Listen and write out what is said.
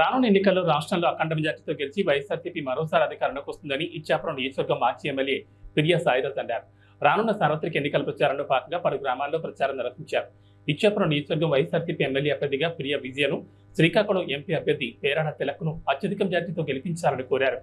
రానున్న ఎన్నికల్లో రాష్ట్రంలో అఖండ మెజార్టీతో గెలిచి వైఎస్ఆర్సీపీ మరోసారి అధికారంలోకి వస్తుందని ఇచ్చాపురం నియోజకవర్గం మాజీ ఎమ్మెల్యే ప్రియా సాయిరాజ్ అన్నారు. రానున్న సార్వత్రిక ఎన్నికల ప్రచారంలో భాగంగా పలు గ్రామాల్లో ప్రచారం నిర్వహించారు. ఇచ్చాపురం నియోజకవర్గం వైఎస్ఆర్సీపీ ఎమ్మెల్యే అభ్యర్థిగా ప్రియ విజయను శ్రీకాకుళం ఎంపీ అభ్యర్థి పేరాడ తిలక్ను అత్యధిక మెజార్టీతో గెలిపించాలని కోరారు.